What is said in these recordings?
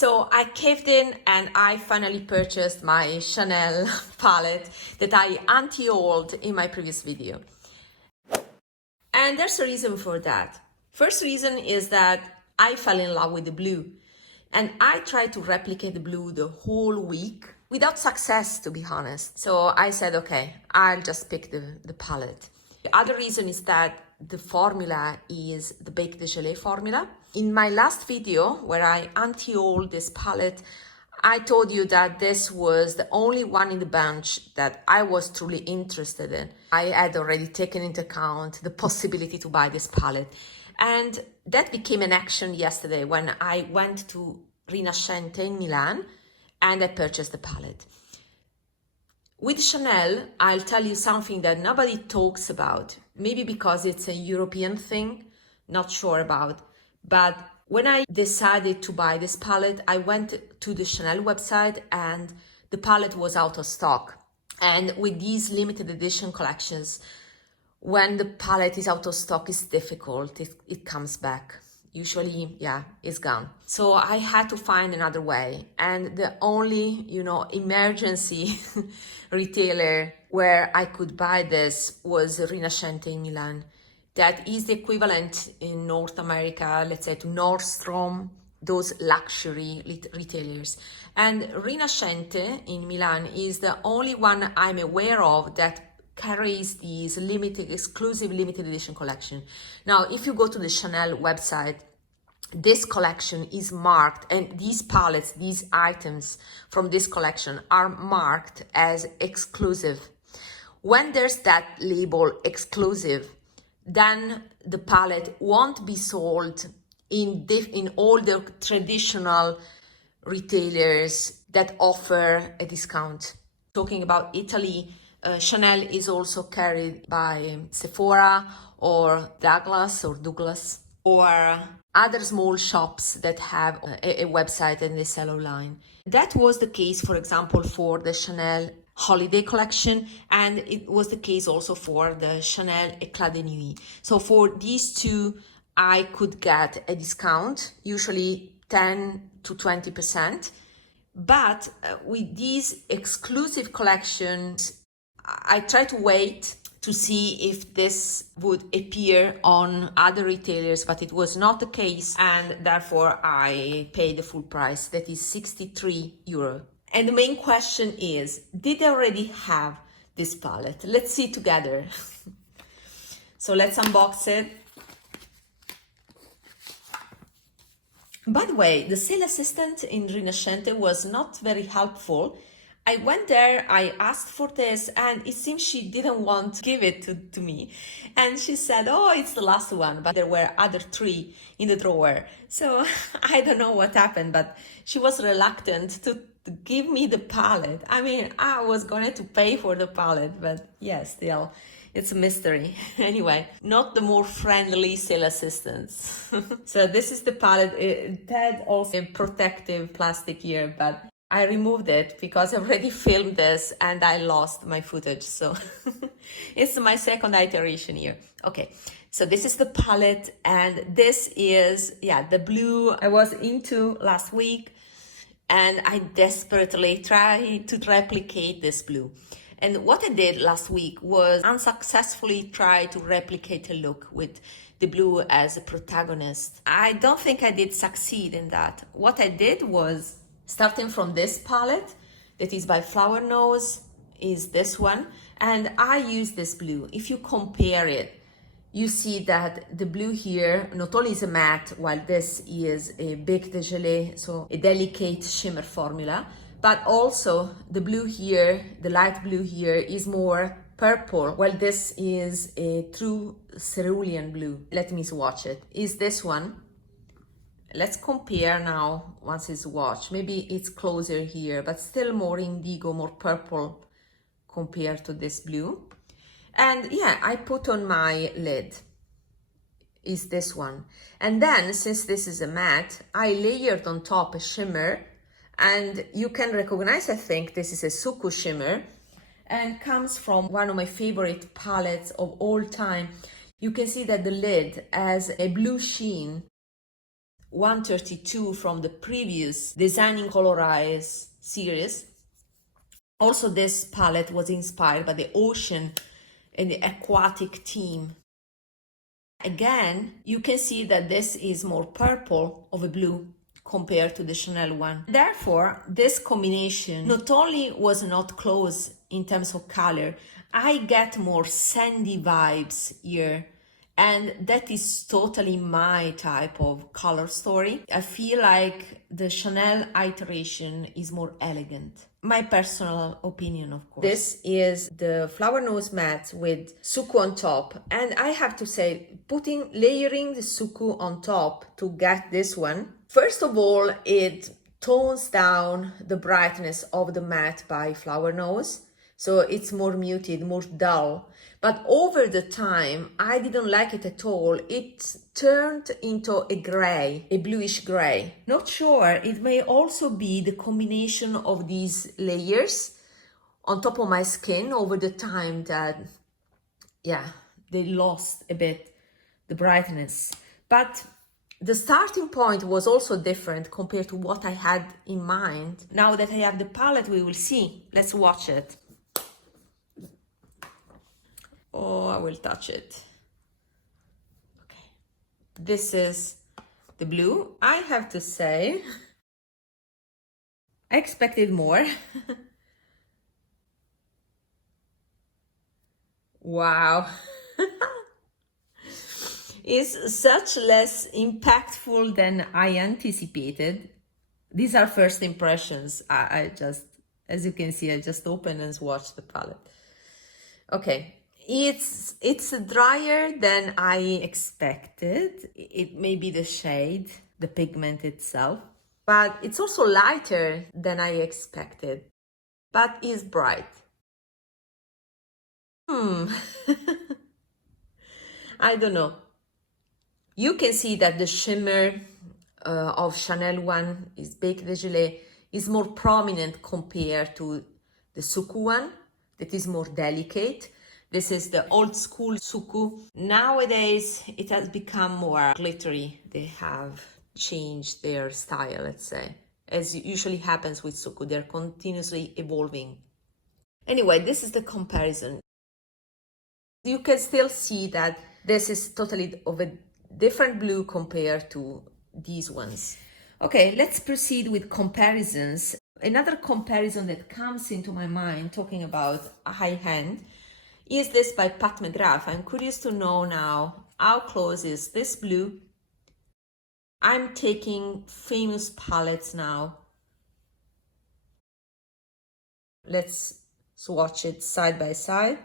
So I caved in and I finally purchased my Chanel palette that I anti-hauled in my previous video. And there's a reason for that. First reason is that I fell in love with the blue and I tried to replicate the blue the whole week without success, to be honest. So I said, okay, I'll just pick the palette. The other reason is that the formula is the Beige de Gelée formula. In my last video where I anti-hauled this palette, I told you that this was the only one in the bunch that I was truly interested in. I had already taken into account the possibility to buy this palette. And that became an action yesterday when I went to Rinascente in Milan and I purchased the palette. With Chanel, I'll tell you something that nobody talks about, maybe because it's a European thing, not sure about. But when I decided to buy this palette, I went to the Chanel website and the palette was out of stock. And with these limited edition collections, when the palette is out of stock, it's difficult, it comes back. Usually, yeah, it's gone. So I had to find another way. And the only, emergency retailer where I could buy this was Rinascente in Milan. That is the equivalent in North America, let's say, to Nordstrom, those luxury retailers. And Rinascente in Milan is the only one I'm aware of that carries these exclusive limited edition collection. Now, if you go to the Chanel website, this collection is marked, and these palettes, these items from this collection are marked as exclusive. When there's that label exclusive, then the palette won't be sold in all the traditional retailers that offer a discount. Talking about Italy, Chanel is also carried by Sephora or Douglas or other small shops that have a website and they sell online. That was the case, for example, for the Chanel holiday collection, and it was the case also for the Chanel Eclat de Nuit. So for these two, I could get a discount, usually 10 to 20%. But with these exclusive collections, I try to wait to see if this would appear on other retailers, but it was not the case, and therefore I paid the full price, that is €63. And the main question is, did I already have this palette? Let's see together. So let's unbox it. By the way, the sales assistant in Rinascente was not very helpful. I went there, I asked for this, and it seems she didn't want to give it to me. And she said, oh, it's the last one, but there were other 3 in the drawer. So I don't know what happened, but she was reluctant to give me the palette. I mean, I was going to pay for the palette, but yeah, still, it's a mystery. Anyway, not the more friendly sales assistants. So this is the palette. It had also a protective plastic here, but I removed it because I already filmed this and I lost my footage. So it's my second iteration here. Okay, so this is the palette, and this is, the blue I was into last week, and I desperately tried to replicate this blue. And what I did last week was unsuccessfully try to replicate a look with the blue as a protagonist. I don't think I did succeed in that. What I did was, starting from this palette that is by Flower Nose, is this one, and I use this blue. If you compare it, you see that the blue here not only is a matte, while this is a Beige de Gelée, so a delicate shimmer formula, but also the blue here, the light blue here, is more purple, while this is a true cerulean blue. Let me swatch it. Is this one. Let's compare now once it's swatched. Maybe it's closer here, but still more indigo, more purple compared to this blue. And yeah, I put on my lid, is this one. And then, since this is a matte, I layered on top a shimmer, and you can recognize, I think, this is a Suqqu shimmer, and comes from one of my favorite palettes of all time. You can see that the lid has a blue sheen 132 from the previous Designing Colorize series. Also, this palette was inspired by the ocean and the aquatic theme. Again, you can see that this is more purple of a blue compared to the Chanel one. Therefore, this combination not only was not close in terms of color, I get more sandy vibes here. And that is totally my type of color story. I feel like the Chanel iteration is more elegant. My personal opinion, of course. This is the Flower Nose Matte with Suqqu on top. And I have to say, layering the Suqqu on top to get this one, first of all, it tones down the brightness of the matte by Flower Nose. So it's more muted, more dull. But over the time, I didn't like it at all. It turned into a gray, a bluish gray. Not sure, it may also be the combination of these layers on top of my skin over the time that, yeah, they lost a bit the brightness. But the starting point was also different compared to what I had in mind. Now that I have the palette, we will see. Let's watch it. Oh, I will touch it. Okay. This is the blue. I have to say, I expected more. Wow. It's such less impactful than I anticipated. These are first impressions. I just, as you can see, I just opened and swatched the palette. Okay. It's drier than I expected. It may be the shade, the pigment itself, but it's also lighter than I expected, but is bright. I don't know. You can see that the shimmer of Chanel one is Baked Dégelé is more prominent compared to the Suqqu one that is more delicate. This is the old school Suqqu. Nowadays, it has become more glittery. They have changed their style, let's say. As usually happens with Suqqu, they're continuously evolving. Anyway, this is the comparison. You can still see that this is totally of a different blue compared to these ones. Okay, let's proceed with comparisons. Another comparison that comes into my mind, talking about a high-end, is this by Pat McGrath. I'm curious to know now, how close is this blue? I'm taking famous palettes now. Let's swatch it side by side.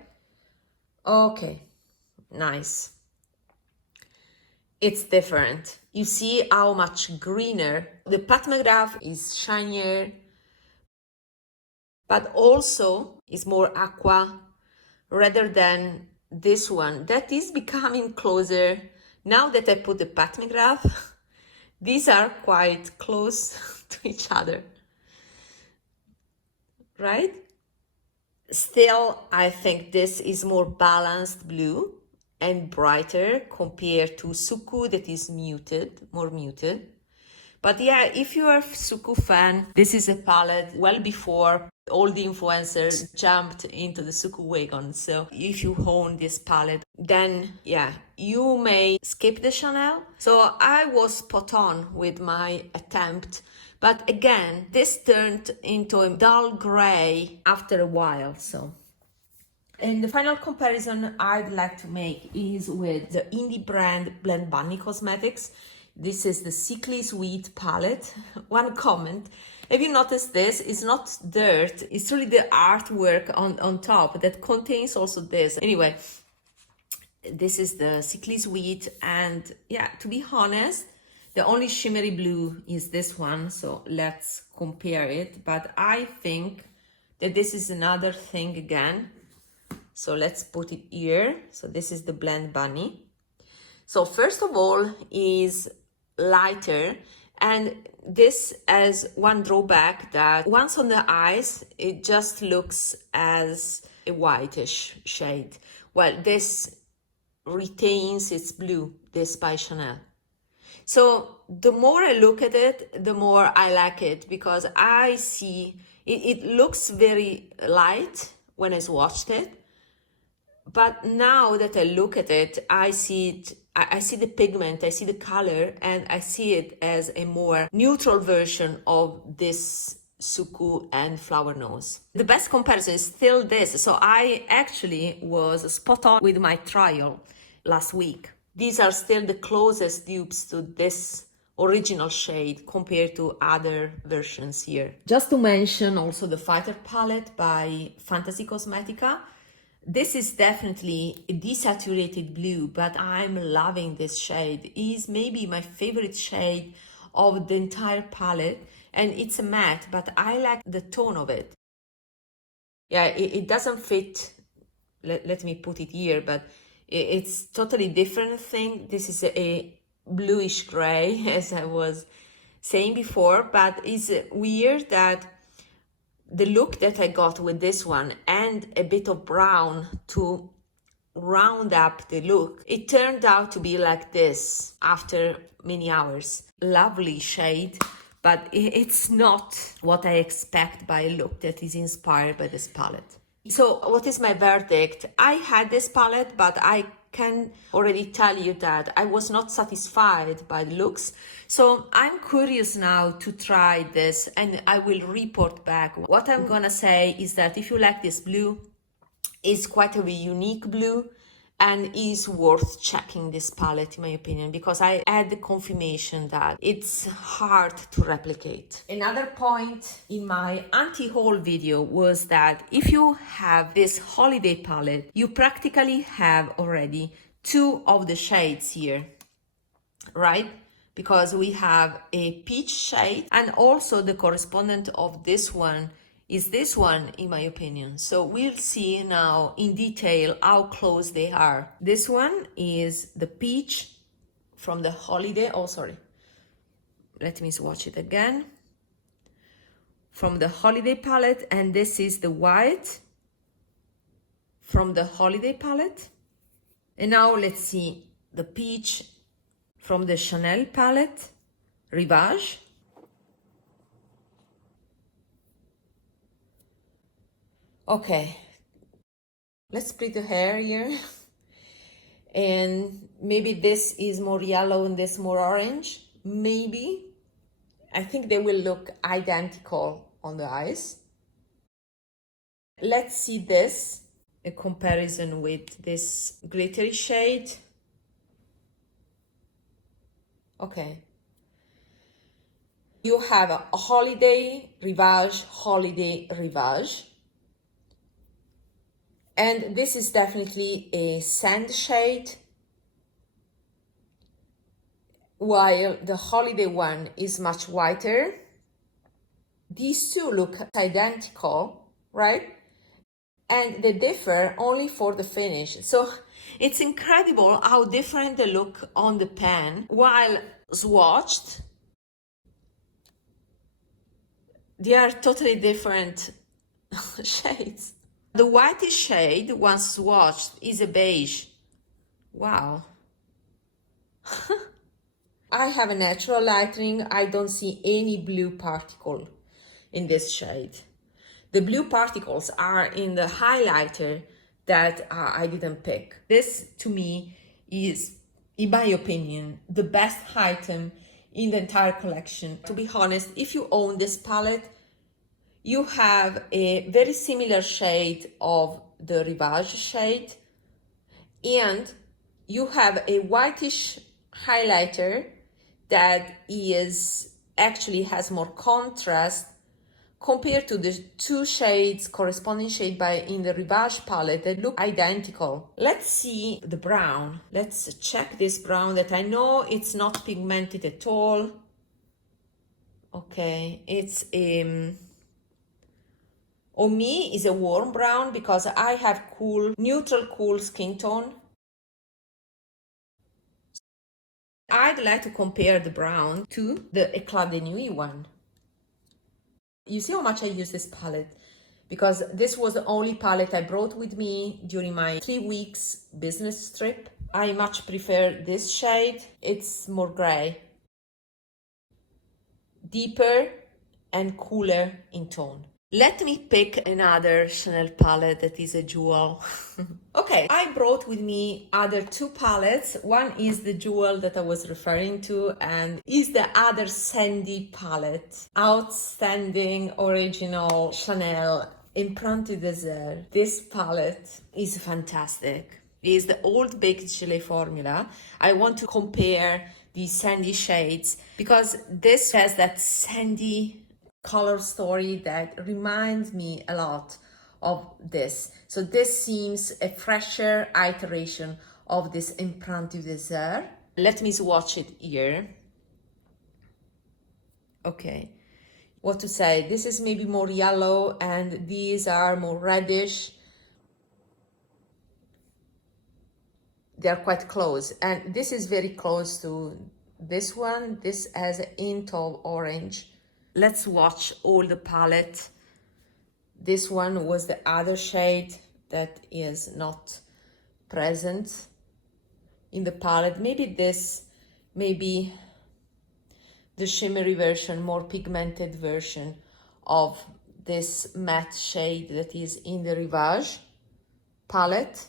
Okay, nice. It's different. You see how much greener. The Pat McGrath is shinier, but also is more aqua, rather than this one that is becoming closer. Now that I put the Pat McGrath, these are quite close to each other, right? Still, I think this is more balanced blue and brighter compared to Suqqu that is muted, more muted. But yeah, if you are a Suqqu fan, this is a palette well before all the influencers jumped into the Suqqu wagon. So if you own this palette, then yeah, you may skip the Chanel. So I was spot on with my attempt. But again, this turned into a dull gray after a while. So, and the final comparison I'd like to make is with the indie brand Blend Bunny Cosmetics. This is the Sickly Sweet palette. One comment. Have you noticed this? It's not dirt. It's really the artwork on top that contains also this. Anyway, this is the Sickly Sweet. And yeah, to be honest, the only shimmery blue is this one. So let's compare it. But I think that this is another thing again. So let's put it here. So this is the Blend Bunny. So first of all is lighter, and this has one drawback, that once on the eyes it just looks as a whitish shade. Well, this retains its blue, this by Chanel. So the more I look at it, the more I like it, because I see it looks very light when I swatched it. But now that I look at it, I see it, I see the pigment, I see the color, and I see it as a more neutral version of this Suqqu and Flower Nose. The best comparison is still this. So I actually was spot on with my trial last week. These are still the closest dupes to this original shade compared to other versions here. Just to mention also the Fighter palette by Fantasy Cosmetica. This is definitely a desaturated blue, but I'm loving this shade. It is maybe my favorite shade of the entire palette, and it's a matte, but I like the tone of it. Yeah, it doesn't fit, let me put it here, but it's totally different thing. This is a bluish gray, as I was saying before, but it's weird that the look that I got with this one and a bit of brown to round up the look, it turned out to be like this after many hours. Lovely shade, but it's not what I expect by a look that is inspired by this palette. So what is my verdict? I had this palette, but I can already tell you that I was not satisfied by the looks. So I'm curious now to try this, and I will report back. What I'm gonna say is that if you like this blue, it's quite a unique blue and is worth checking this palette in my opinion, because I had the confirmation that it's hard to replicate. Another point in my anti-haul video was that if you have this holiday palette, you practically have already two of the shades here, right? Because we have a peach shade, and also the correspondent of this one is this one, in my opinion. So we'll see now in detail how close they are. This one is the peach from the holiday. Oh, sorry. Let me swatch it again. From the holiday palette, and this is the white from the holiday palette. And now let's see the peach from the Chanel palette, Rivage. Okay, let's split the hair here. And maybe this is more yellow and this more orange. Maybe. I think they will look identical on the eyes. Let's see this, a comparison with this glittery shade. Okay. You have a holiday, Rivage, holiday, Rivage. And this is definitely a sand shade, while the holiday one is much whiter. These two look identical, right? And they differ only for the finish. So it's incredible how different they look on the pan, while swatched, they are totally different shades. The whitish shade, once swatched, is a beige. Wow. I have a natural lightening. I don't see any blue particle in this shade. The blue particles are in the highlighter that I didn't pick. This, to me, is, in my opinion, the best item in the entire collection. To be honest, if you own this palette, you have a very similar shade of the Rivage shade, and you have a whitish highlighter that is actually has more contrast compared to the two shades, corresponding shade in the Rivage palette that look identical. Let's see the brown. Let's check this brown that I know it's not pigmented at all. Okay, it's on me is a warm brown because I have neutral cool skin tone. I'd like to compare the brown to the Eclat de Nuit one. You see how much I use this palette, because this was the only palette I brought with me during my 3 weeks business trip. I much prefer this shade. It's more gray. deeper and cooler in tone. Let me pick another Chanel palette that is a jewel. Okay, I brought with me other two palettes. One is the jewel that I was referring to, and is the other Sandy palette. Outstanding original Chanel Empreinte Dessert. This palette is fantastic. It is the old baked gelée formula. I want to compare these sandy shades because this has that sandy color story that reminds me a lot of this. So this seems a fresher iteration of this Empreinte Dessert. Let me swatch it here. Okay, what to say? This is maybe more yellow and these are more reddish. They're quite close, and this is very close to this one. This has a hint of orange. Let's swatch all the palette. This one was the other shade that is not present in the palette. Maybe this, maybe the shimmery version, more pigmented version of this matte shade that is in the Rivage palette.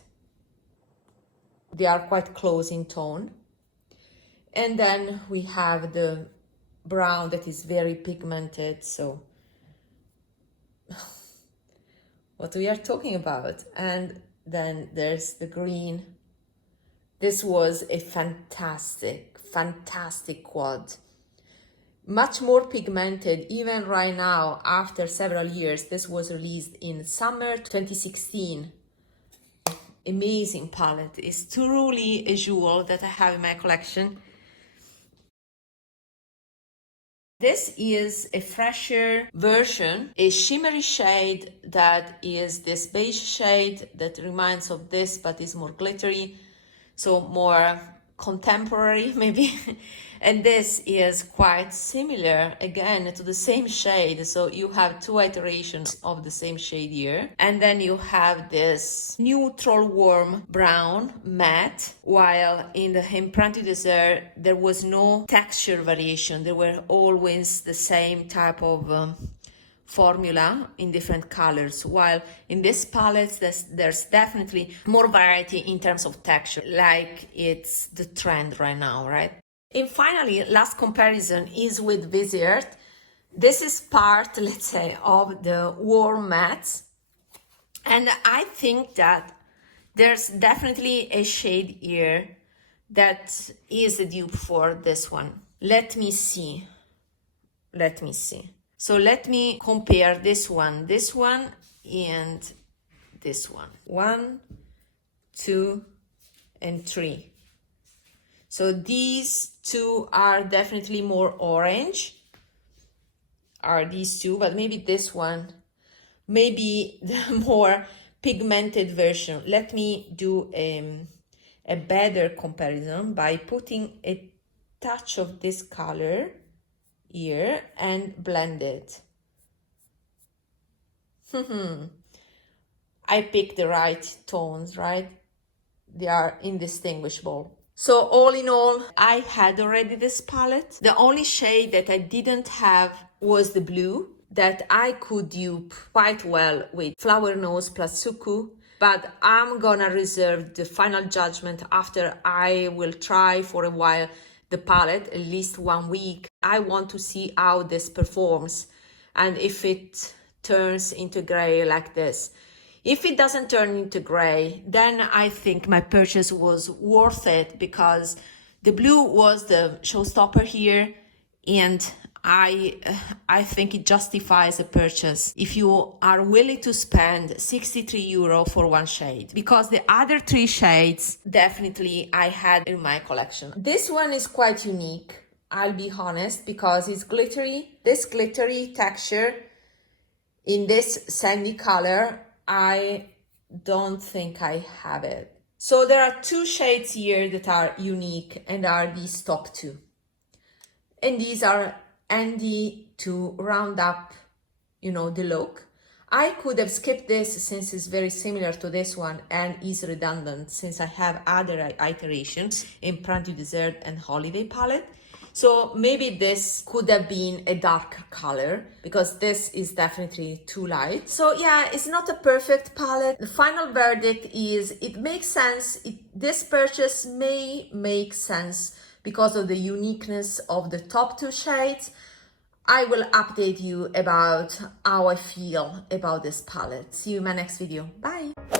They are quite close in tone. And then we have the brown that is very pigmented, so what we are talking about. And then there's the green. This was a fantastic quad. Much more pigmented, even right now, after several years. This was released in summer 2016. Amazing palette. It's truly a jewel that I have in my collection. This is a fresher version, a shimmery shade that is this beige shade that reminds of this but is more glittery, so more contemporary maybe. And this is quite similar again to the same shade, so you have two iterations of the same shade here. And then you have this neutral warm brown matte, while in the Empreinte Dessert there was no texture variation. There were always the same type of formula in different colors, while in this palette there's definitely more variety in terms of texture, like it's the trend right now, right? And finally, last comparison is with Viseart. This is part, let's say, of the warm mattes, and I think that there's definitely a shade here that is a dupe for this one. Let me see. So let me compare this one, and this one. 1, 2, and 3. So these two are definitely more orange, are these two, but maybe this one, maybe the more pigmented version. Let me do a better comparison by putting a touch of this color here and blend it. I picked the right tones, right? They are indistinguishable. So all in all, I had already this palette. The only shade that I didn't have was the blue that I could dupe quite well with Flower Nose plus Suqqu, but I'm gonna reserve the final judgment after I will try for a while the palette, at least 1 week. I want to see how this performs and if it turns into gray like this. If it doesn't turn into gray, then I think my purchase was worth it, because the blue was the showstopper here, and I think it justifies a purchase if you are willing to spend 63 euro for one shade, because the other three shades definitely I had in my collection. This one is quite unique, I'll be honest, because it's glittery. This glittery texture in this sandy color, I don't think I have it. So there are two shades here that are unique and are these top two. And these are handy to round up, you know, the look. I could have skipped this since it's very similar to this one and is redundant since I have other iterations in Empreinte Dessert and Holiday palette. So maybe this could have been a darker color, because this is definitely too light. So yeah, it's not a perfect palette. The final verdict is it makes sense. This purchase may make sense because of the uniqueness of the top two shades. I will update you about how I feel about this palette. See you in my next video. Bye!